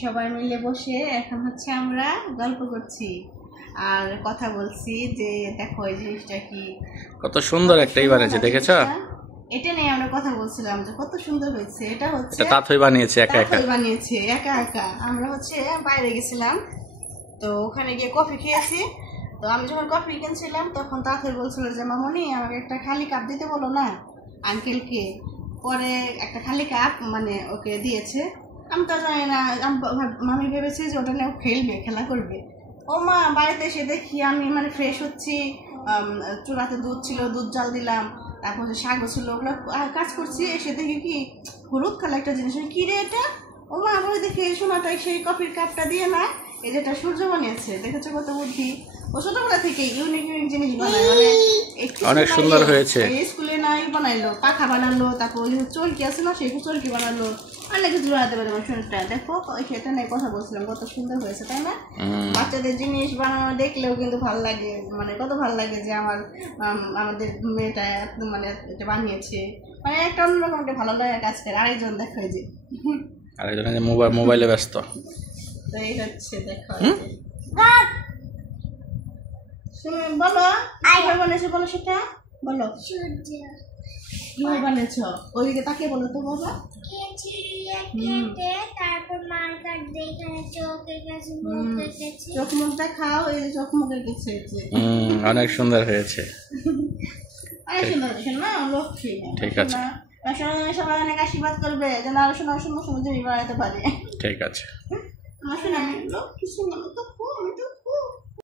সবাই মিলে বসে এখন হচ্ছে আমরা গল্প করছি আর কথা বলছি যে দেখো এই জিনিসটা কি কত সুন্দর একটা বানিয়েছে, দেখেছো? এটা নিয়ে আমরা কথা বলছিলাম যে কত সুন্দর হয়েছে। এটা হচ্ছে তাঁতই বানিয়েছে একা একা, বানিয়েছে একা একা। আমরা হচ্ছে বাইরে গেছিলাম, তো ওখানে গিয়ে কফি খেয়েছি। তো আমি যখন কফি কিনছিলাম তখন তাঁতই বলছিল যে মামনি আমাকে একটা খালি কাপ দিতে বলো না আঙ্কেলকে। পরে একটা খালি কাপ মানে ওকে দিয়েছে। আমি তো জানি না, মামি ভেবেছে যে ওটা নিয়ে খেলবে, খেলা করবে। ও মা বাড়িতে এসে দেখি আমি মানে ফ্রেশ হচ্ছি, চুলাতে দুধ ছিল, দুধ জাল দিলাম, তারপর শাকও ছিল, ওগুলো কাজ করছি। এসে দেখি কি হলুদ কালার একটা জিনিস, কি রে এটা? ও মা বলে দেখি সোনাটাই সেই কফির কাপটা দিয়ে না, এই যেটা সূর্য বানিয়েছে। দেখেছো কত বুদ্ধি! ও ছোটবেলা থেকে ইউনিক ইউনিক জিনিস বানায়, মানে অনেক সুন্দর হয়েছে। স্কুলে নাই বানাইলো, পাখা বানালো, তারপর ওই চরকি আছে না সেই চরকি বানালো, অনেক কিছু বানাতে পারে মানুষটা। দেখো ওই সেটা নিয়ে কথা বলছিলাম, কত সুন্দর হয়েছে তাই না? বাচ্চাদের জিনিস বানানো দেখলেও কিন্তু ভালো লাগে, মানে কত ভালো লাগে যে আমাদের মেয়েটা মানে এটা বানিয়েছে, মানে একটা অন্যরকম একটা ভালো লাগে কাজ করে। আরেকজন দেখো এই যে আরেকজন মোবাইলে ব্যস্ত। তো এই হচ্ছে দেখো বলো কিভাবে বানিয়েছো, বলো সেটা বলো। কিভাবে বানিয়েছো ওইদিকে তাকিয়ে বলো তো বাবা। তারপর মার্কার দিয়ে এখানে চোখের কাছে মুখ এঁকেছি। চোখ মুখ দেখাও, এই যে চোখ মুখ এঁকেছে। অনেক সুন্দর হয়েছে, অনেক সুন্দর হয়েছে না লক্ষ্মী? ঠিক আছে, সবাই অনেক আশীর্বাদ করবে যেন আরো শোনা সুন্দর সুন্দর জিনিস বানাতে পারে। ঠিক আছে। আমার শোনা লক্ষ্মী, শোনা তো